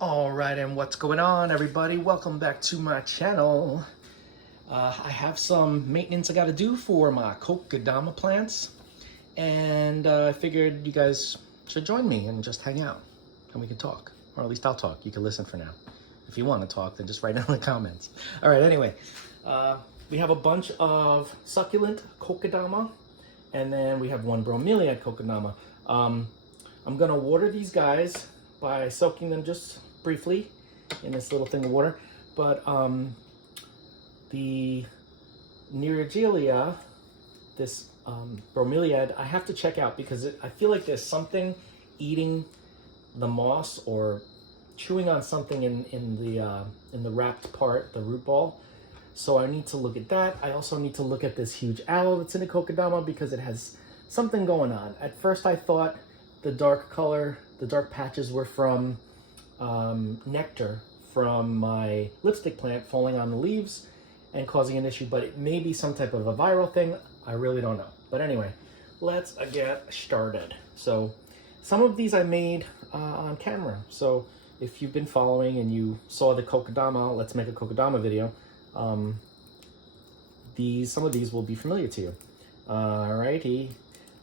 All right, and what's going on, everybody? Welcome back to my channel. I have some maintenance I got to do for my Kokedama plants, and I figured you guys should join me and just hang out, and we can talk, or at least I'll talk. You can listen for now. If you want to talk, then just write down in the comments. All right, anyway, we have a bunch of succulent Kokedama, and then we have one bromeliad Kokedama. I'm gonna water these guys by soaking them just briefly in this little thing of water, but the Nerogelia, this bromeliad, I have to check out because I feel like there's something eating the moss or chewing on something in the wrapped part, the root ball. So I need to look at that. I also need to look at this huge aloe that's in the Kokedama because it has something going on. At first I thought the dark color, the dark patches were from nectar from my lipstick plant falling on the leaves and causing an issue, but it may be some type of a viral thing. I really don't know. But anyway, let's get started. So some of these I made on camera. So if you've been following and you saw the Kokedama, let's make a Kokedama video, some of these will be familiar to you. Alrighty.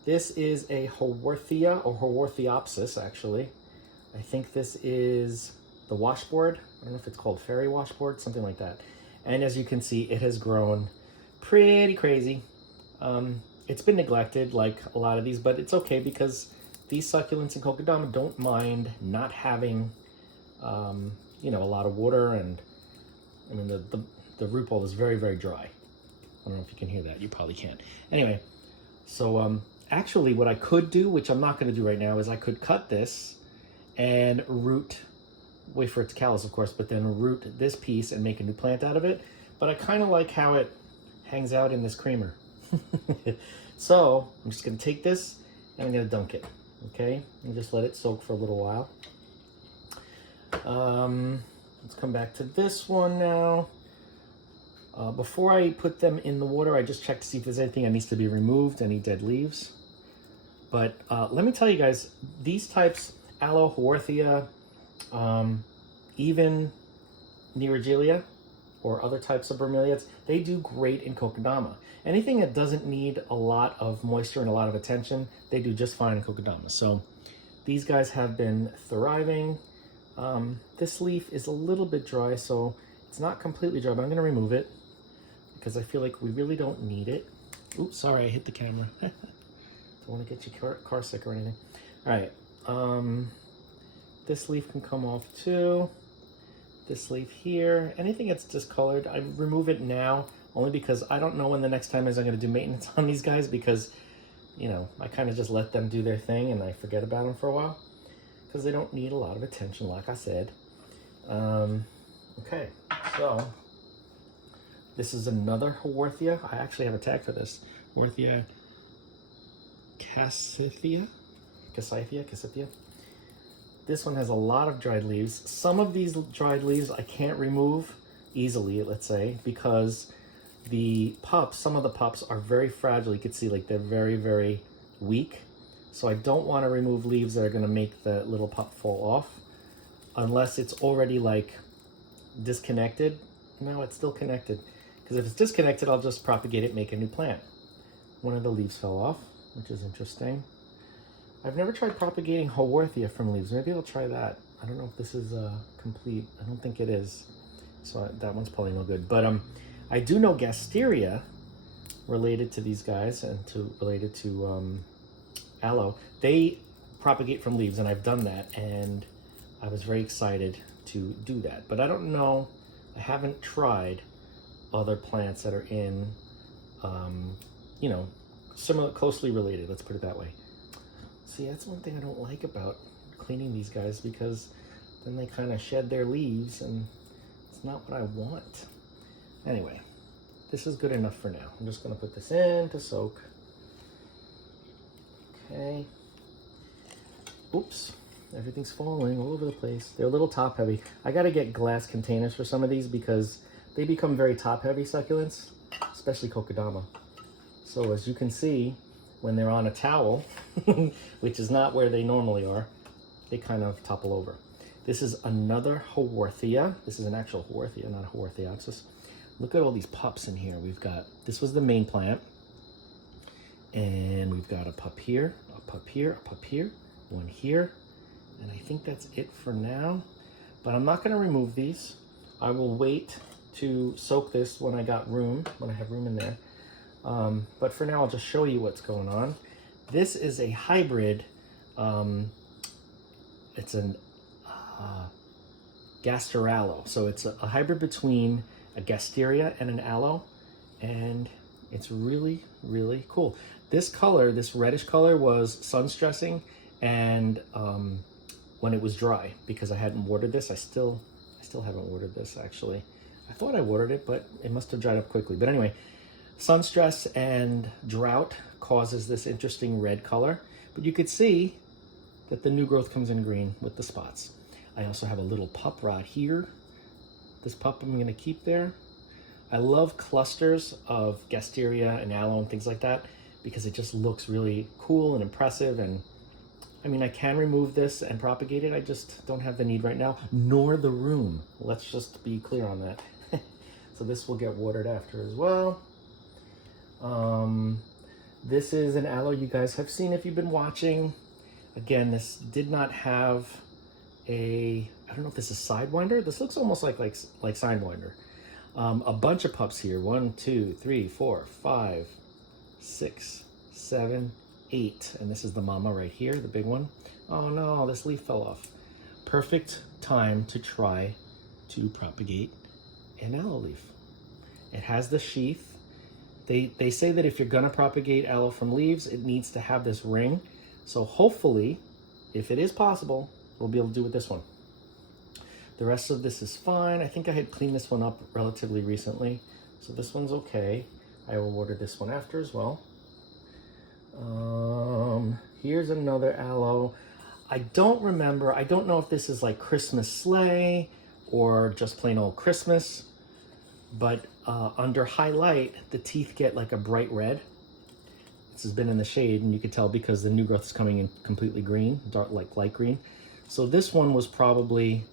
This is a Haworthia, or Haworthiopsis, actually. I think this is the washboard. I don't know if it's called fairy washboard, something like that. And as you can see, it has grown pretty crazy. It's been neglected like a lot of these, but it's okay because these succulents in Kokedama don't mind not having, you know, a lot of water. And I mean, the root ball is very, very dry. I don't know if you can hear that. You probably can't. Anyway, so actually what I could do, which I'm not going to do right now, is I could cut this and root, wait for it to callus of course, but then root this piece and make a new plant out of it. But I kind of like how it hangs out in this creamer. So I'm just going to take this and I'm going to dunk it, okay? And just let it soak for a little while. Let's come back to this one now. Before I put them in the water, I just check to see if there's anything that needs to be removed, any dead leaves. But let me tell you guys, these types, Aloe, Haworthia, even Nerogelia, or other types of bromeliads, they do great in Kokedama. Anything that doesn't need a lot of moisture and a lot of attention, they do just fine in Kokedama. So these guys have been thriving. This leaf is a little bit dry, so it's not completely dry, but I'm going to remove it because I feel like we really don't need it. Oops, sorry, I hit the camera. Don't want to get you car sick or anything. All right, this leaf can come off too. This leaf here, anything that's discolored, I remove it now only because I don't know when the next time is I'm going to do maintenance on these guys because, you know, I kind of just let them do their thing and I forget about them for a while because they don't need a lot of attention, like I said. Okay, so this is another Haworthia. I actually have a tag for this. Haworthia Cassia. This one has a lot of dried leaves. Some of these dried leaves I can't remove easily, let's say, because the pups, some of the pups are very fragile. You can see like they're very, very weak. So I don't want to remove leaves that are going to make the little pup fall off unless it's already like disconnected. No, it's still connected. Because if it's disconnected, I'll just propagate it, make a new plant. One of the leaves fell off, which is interesting. I've never tried propagating Haworthia from leaves. Maybe I'll try that. I don't know if this is complete. I don't think it is. So that one's probably no good. But I do know Gasteria, related to these guys and related to aloe, they propagate from leaves, and I've done that, and I was very excited to do that. But I don't know, I haven't tried other plants that are in, you know, similar, closely related, let's put it that way. See, that's one thing I don't like about cleaning these guys because then they kind of shed their leaves and it's not what I want. Anyway, this is good enough for now. I'm just going to put this in to soak. Okay. Oops. Everything's falling all over the place. They're a little top heavy. I got to get glass containers for some of these because they become very top heavy succulents, especially Kokedama. So as you can see, when they're on a towel, which is not where they normally are, they kind of topple over. This is another Haworthia. This is an actual Haworthia, not a Haworthiopsis. Look at all these pups in here. We've got, this was the main plant. And we've got a pup here, a pup here, a pup here, one here. And I think that's it for now. But I'm not gonna remove these. I will wait to soak this when I got room, when I have room in there. But for now, I'll just show you what's going on. This is a hybrid. It's an Gasteralo. So it's a hybrid between a Gasteria and an aloe. And it's really, really cool. This color, this reddish color, was sun stressing and when it was dry, because I hadn't watered this. I still haven't watered this, actually. I thought I watered it, but it must have dried up quickly. But anyway, sun stress and drought causes this interesting red color. But you could see that the new growth comes in green with the spots. I also have a little pup rod here. This pup I'm gonna keep there. I love clusters of Gasteria and aloe and things like that because it just looks really cool and impressive. And I mean, I can remove this and propagate it. I just don't have the need right now, nor the room. Let's just be clear on that. So this will get watered after as well. This is an aloe you guys have seen if you've been watching. Again, this did not have a, I don't know if this is Sidewinder. This looks almost like Sidewinder. A bunch of pups here. 1, 2, 3, 4, 5, 6, 7, 8. And this is the mama right here, the big one. Oh no, this leaf fell off. Perfect time to try to propagate an aloe leaf. It has the sheath. They say that if you're gonna propagate aloe from leaves, it needs to have this ring. So hopefully, if it is possible, we'll be able to do with this one. The rest of this is fine. I think I had cleaned this one up relatively recently. So this one's okay. I will water this one after as well. Here's another aloe. I don't remember. I don't know if this is like Christmas sleigh or just plain old Christmas. But under highlight, the teeth get like a bright red. This has been in the shade, and you can tell because the new growth is coming in completely green, dark, like light green. So this one was probably,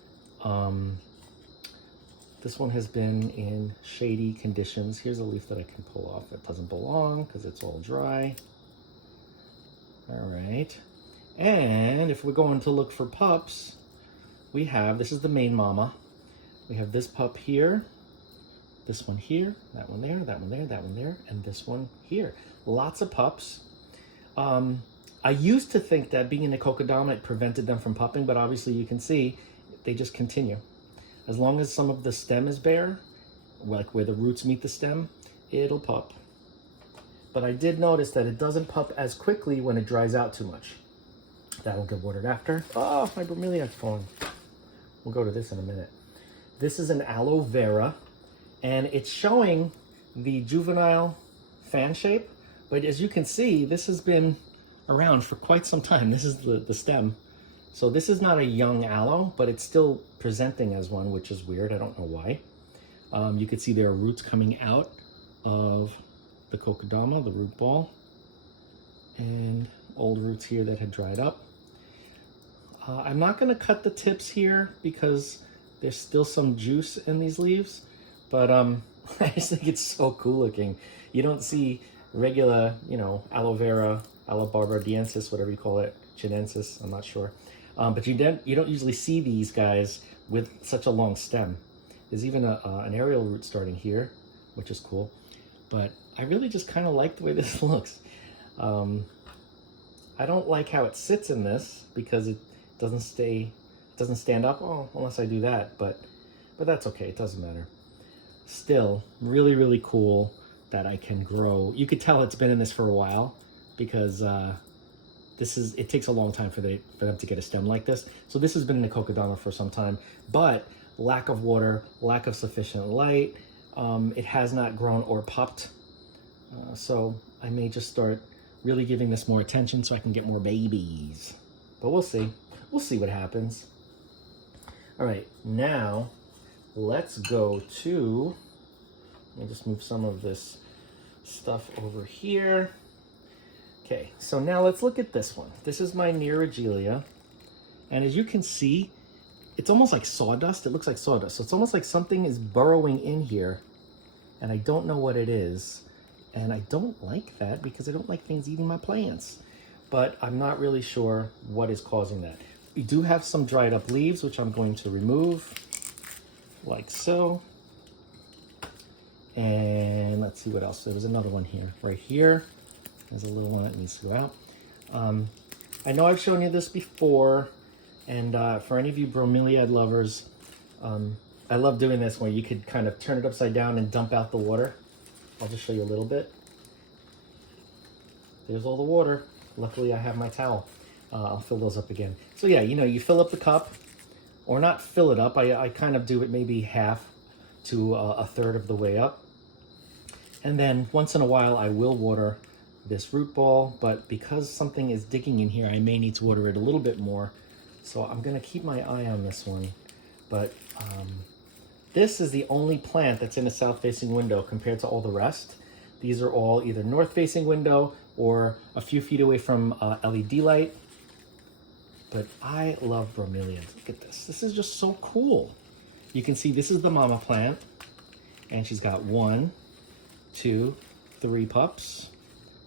this one has been in shady conditions. Here's a leaf that I can pull off. It doesn't belong because it's all dry. All right. And if we're going to look for pups, we have, this is the main mama. We have this pup here, this one here, that one there, that one there, that one there, and this one here. Lots of pups. I used to think that being in a Kokedama, it prevented them from pupping, but obviously you can see they just continue. As long as some of the stem is bare, like where the roots meet the stem, it'll pup. But I did notice that it doesn't pup as quickly when it dries out too much. That'll get watered after. Oh, my bromeliad's falling. We'll go to this in a minute. This is an aloe vera, and it's showing the juvenile fan shape. But as you can see, this has been around for quite some time. This is the stem. So this is not a young aloe, but it's still presenting as one, which is weird. I don't know why. You can see there are roots coming out of the Kokedama, the root ball, and old roots here that had dried up. I'm not gonna cut the tips here because there's still some juice in these leaves, but I just think it's so cool looking. You don't see regular, you know, aloe vera, aloe barbardiensis, whatever you call it, chinensis, I'm not sure. But you don't usually see these guys with such a long stem. There's even an aerial root starting here, which is cool. But I really just kind of like the way this looks. I don't like how it sits in this because it doesn't stand up. Oh, unless I do that, but that's okay. It doesn't matter. Still, really, really cool that I can grow. You could tell it's been in this for a while because it takes a long time for them to get a stem like this. So this has been in the Kokedama for some time, but lack of water, lack of sufficient light, it has not grown or popped. So I may just start really giving this more attention so I can get more babies. But we'll see. We'll see what happens. All right, now let's go to, let me just move some of this stuff over here. Okay, so now let's look at this one. This is my Neregelia. And as you can see, it's almost like sawdust. It looks like sawdust. So it's almost like something is burrowing in here, and I don't know what it is. And I don't like that because I don't like things eating my plants. But I'm not really sure what is causing that. We do have some dried up leaves, which I'm going to remove, like so. And let's see what else. There was another one here, right here. There's a little one that needs to go out. I know I've shown you this before, and for any of you bromeliad lovers, I love doing this where you could kind of turn it upside down and dump out the water. I'll just show you a little bit. There's all the water. Luckily, I have my towel. I'll fill those up again. So yeah, you know, you fill up the cup, or not fill it up. I kind of do it maybe half to a third of the way up. And then once in a while, I will water this root ball, but because something is digging in here, I may need to water it a little bit more. So I'm gonna keep my eye on this one. But this is the only plant that's in a south-facing window compared to all the rest. These are all either north-facing window or a few feet away from LED light. But I love bromeliads. Look at this. This is just so cool. You can see this is the mama plant, and she's got 1, 2, 3 pups.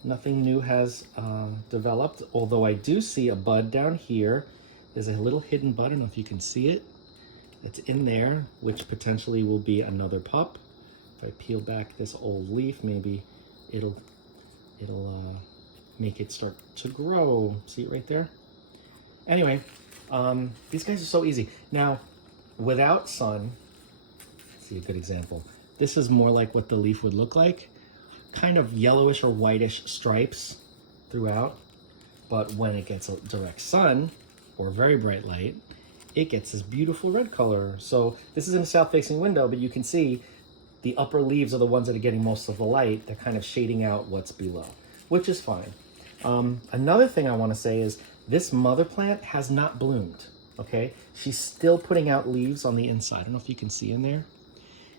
Nothing new has developed, although I do see a bud down here. There's a little hidden bud. I don't know if you can see it. It's in there, which potentially will be another pup. If I peel back this old leaf, maybe it'll make it start to grow. See it right there? Anyway, these guys are so easy. Now, without sun, let's see a good example. This is more like what the leaf would look like. Kind of yellowish or whitish stripes throughout. But when it gets a direct sun or very bright light, it gets this beautiful red color. So this is in a south-facing window, but you can see the upper leaves are the ones that are getting most of the light. They're kind of shading out what's below, which is fine. Another thing I want to say is this mother plant has not bloomed, okay? She's still putting out leaves on the inside. I don't know if you can see in there.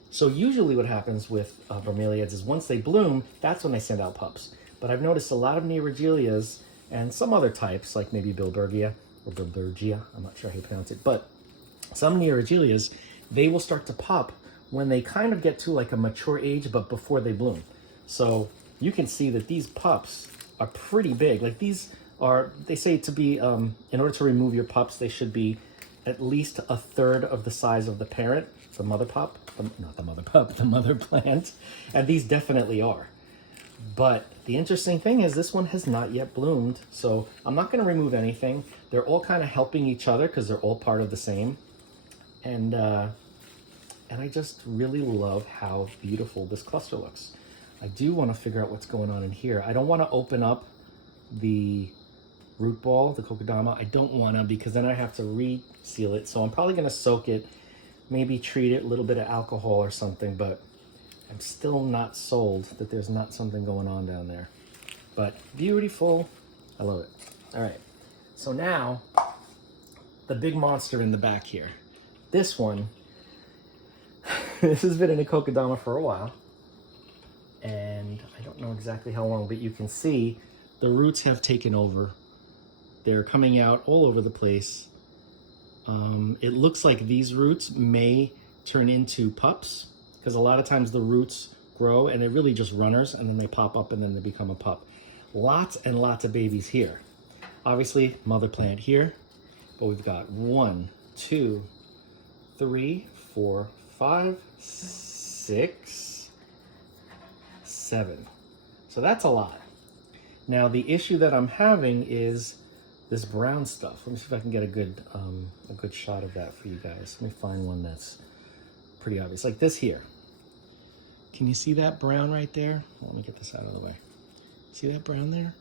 So usually what happens with bromeliads is once they bloom, that's when they send out pups. But I've noticed a lot of neoregelias and some other types, like maybe Bilbergia, or Bilbergia, I'm not sure how you pronounce it, but some neoregelias, they will start to pop when they kind of get to like a mature age, but before they bloom. So you can see that these pups are pretty big. Like these are, they say to be, in order to remove your pups, they should be at least a third of the size of the parent, the mother pup, not the mother pup, the mother plant. And these definitely are. But the interesting thing is this one has not yet bloomed. So I'm not gonna remove anything. They're all kind of helping each other because they're all part of the same. And I just really love how beautiful this cluster looks. I do want to figure out what's going on in here. I don't want to open up the root ball, the Kokedama. I don't want to because then I have to reseal it. So I'm probably going to soak it, maybe treat it, a little bit of alcohol or something, but I'm still not sold that there's not something going on down there. But beautiful. I love it. All right. So now the big monster in the back here. This one, this has been in a Kokedama for a while. And I don't know exactly how long, but you can see the roots have taken over. They're coming out all over the place. It looks like these roots may turn into pups because a lot of times the roots grow and they're really just runners and then they pop up and then they become a pup. Lots and lots of babies here. Obviously, mother plant here, but we've got 1, 2, 3, 4, 5, 6, 7. So that's a lot. Now the issue that I'm having is this brown stuff. Let me see if I can get a good shot of that for you guys. Let me find one that's pretty obvious, like this here. Can you see that brown right there? Let me get this out of the way. See that brown there?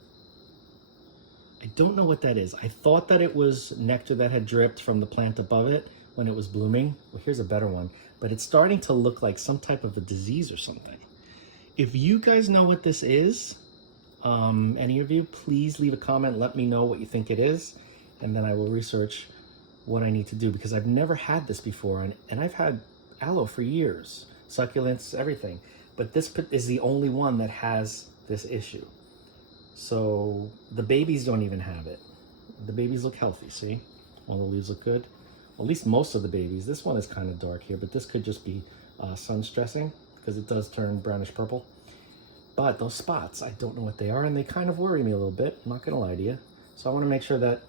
I don't know what that is. I thought that it was nectar that had dripped from the plant above it when it was blooming. Well, here's a better one. But it's starting to look like some type of a disease or something. If you guys know what this is, any of you, please leave a comment. Let me know what you think it is. And then I will research what I need to do because I've never had this before. And I've had aloe for years, succulents, everything. But this is the only one that has this issue. So the babies don't even have it. The babies look healthy, see? All the leaves look good. at least most of the babies. This one is kind of dark here, but this could just be sun stressing because it does turn brownish purple. But those spots, I don't know what they are, and they kind of worry me a little bit. I'm not gonna lie to you. So I wanna make sure that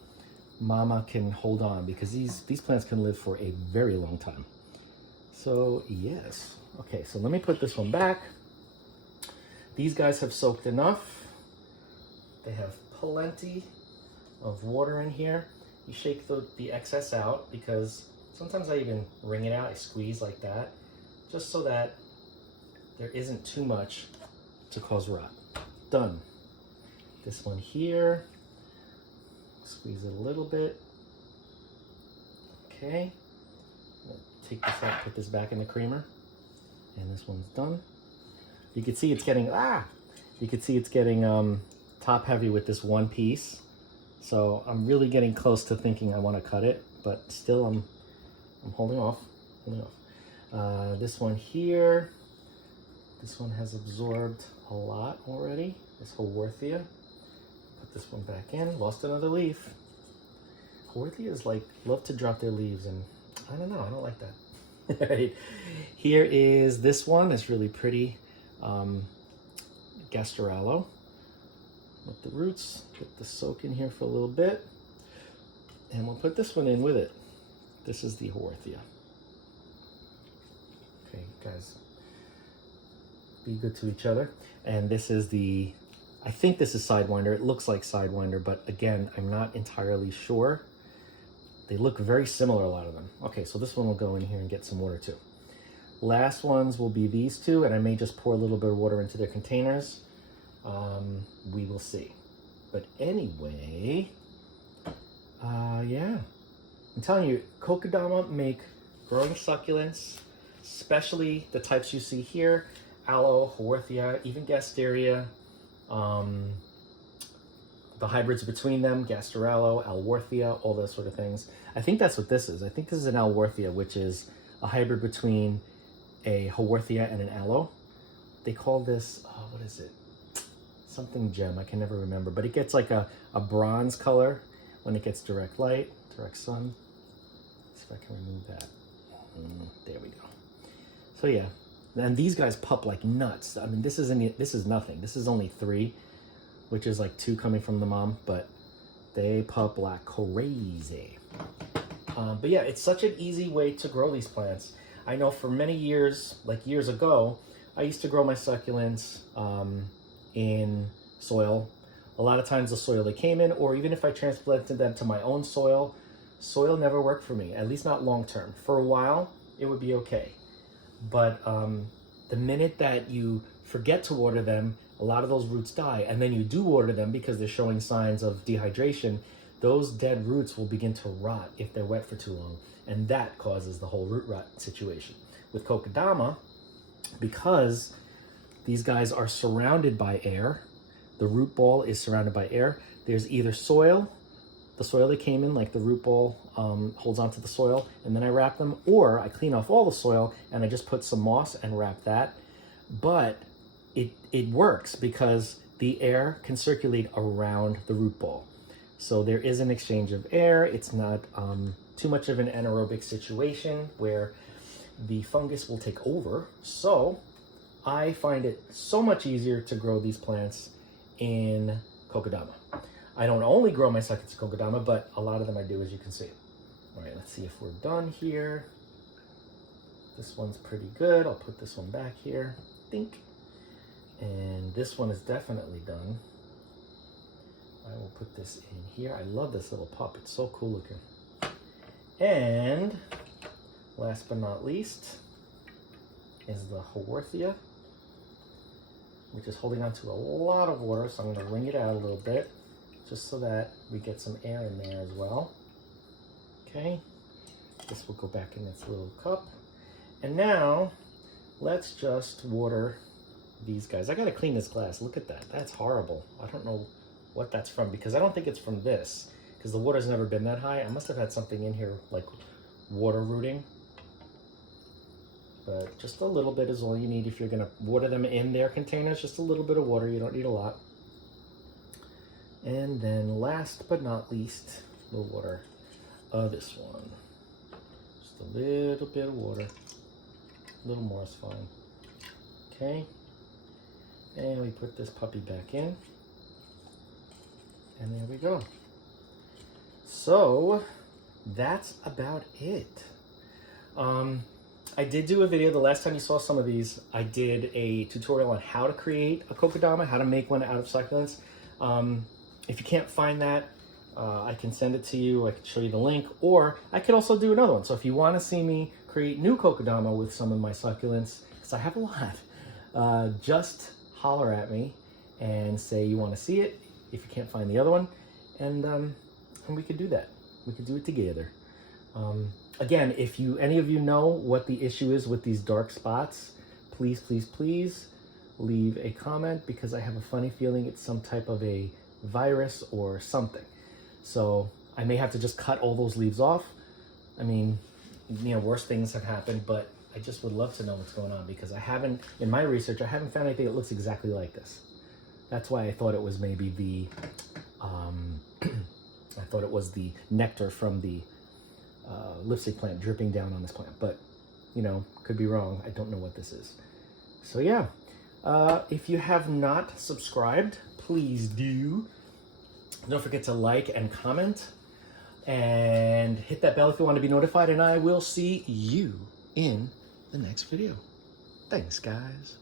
Mama can hold on because these plants can live for a very long time. So yes, okay, so let me put this one back. These guys have soaked enough. They have plenty of water in here. You shake the excess out because sometimes I even wring it out, I squeeze like that, just so that there isn't too much to cause rot. Done. This one here, squeeze it a little bit. Okay, we'll take this out, put this back in the creamer, and this one's done. You can see it's getting, you can see it's getting top heavy with this one piece. So I'm really getting close to thinking I want to cut it, but still I'm holding off. This one here, this one has absorbed a lot already. This Haworthia. Put this one back in. Lost another leaf. Haworthias love to drop their leaves, and I don't know. I don't like that. Right. Here is this one. It's really pretty. Gastorello. With the roots, put the soak in here for a little bit, and we'll put this one in with it. This is the Haworthia. Okay, guys, be good to each other. And this is the, I think this is Sidewinder. It looks like Sidewinder, but again, I'm not entirely sure. They look very similar, a lot of them. Okay, so this one will go in here and get some water too. Last ones will be these two, and I may just pour a little bit of water into their containers. We will see. But anyway, yeah. I'm telling you, Kokedama make growing succulents, especially the types you see here, aloe, Haworthia, even Gasteria, the hybrids between them, Gastorello, Alworthia, all those sort of things. I think that's what this is. I think this is an Alworthia, which is a hybrid between a Haworthia and an aloe. They call this, what is it? Something gem, I can never remember, but it gets like a bronze color when it gets direct light, direct sun. Let's see if I can remove that. There we go. So yeah, and these guys pup like nuts. I mean, this is nothing. This is only 3, which is like 2 coming from the mom, but they pup like crazy. But yeah, it's such an easy way to grow these plants. I know for many years, like years ago, I used to grow my succulents in soil. A lot of times the soil they came in, or even if I transplanted them to my own soil, soil never worked for me, at least not long term. For a while, it would be okay. But the minute that you forget to water them, a lot of those roots die, and then you do water them because they're showing signs of dehydration, those dead roots will begin to rot if they're wet for too long, and that causes the whole root rot situation. With Kokedama, because these guys are surrounded by air, the root ball is surrounded by air, there's either soil, the soil they came in, like the root ball holds onto the soil, and then I wrap them, or I clean off all the soil and I just put some moss and wrap that. But it works because the air can circulate around the root ball. So there is an exchange of air. It's not too much of an anaerobic situation where the fungus will take over. So I find it so much easier to grow these plants in Kokedama. I don't only grow my succulents in Kokedama, but a lot of them I do, as you can see. All right, let's see if we're done here. This one's pretty good. I'll put this one back here, think. And this one is definitely done. I will put this in here. I love this little pup. It's so cool looking. And last but not least is the Haworthia, which is holding on to a lot of water. So I'm going to wring it out a little bit just so that we get some air in there as well. Okay, this will go back in its little cup. And now let's just water these guys. I got to clean this glass. Look at that. That's horrible. I don't know what that's from, because I don't think it's from this, because the water's never been that high. I must have had something in here like water rooting. But just a little bit is all you need if you're going to water them in their containers. Just a little bit of water. You don't need a lot. And then last but not least, we'll water this one. Just a little bit of water. A little more is fine. Okay. And we put this puppy back in. And there we go. So that's about it. I did do a video the last time you saw some of these. I did a tutorial on how to create a kokedama, how to make one out of succulents. If you can't find that, I can send it to you. I can show you the link, or I could also do another one. So if you want to see me create new kokedama with some of my succulents, because I have a lot, just holler at me and say you want to see it if you can't find the other one, and we could do that. We could do it together. Again, if any of you know what the issue is with these dark spots, please, please, please leave a comment, because I have a funny feeling it's some type of a virus or something. So I may have to just cut all those leaves off. I mean, you know, worse things have happened, but I just would love to know what's going on, because in my research, I haven't found anything that looks exactly like this. That's why I thought it was maybe the, I thought it was the nectar from the lipstick plant dripping down on this plant, but you know, could be wrong. I don't know what this is. So yeah, if you have not subscribed, please do. Don't forget to like and comment, and hit that bell if you want to be notified, and I will see you in the next video. Thanks, guys.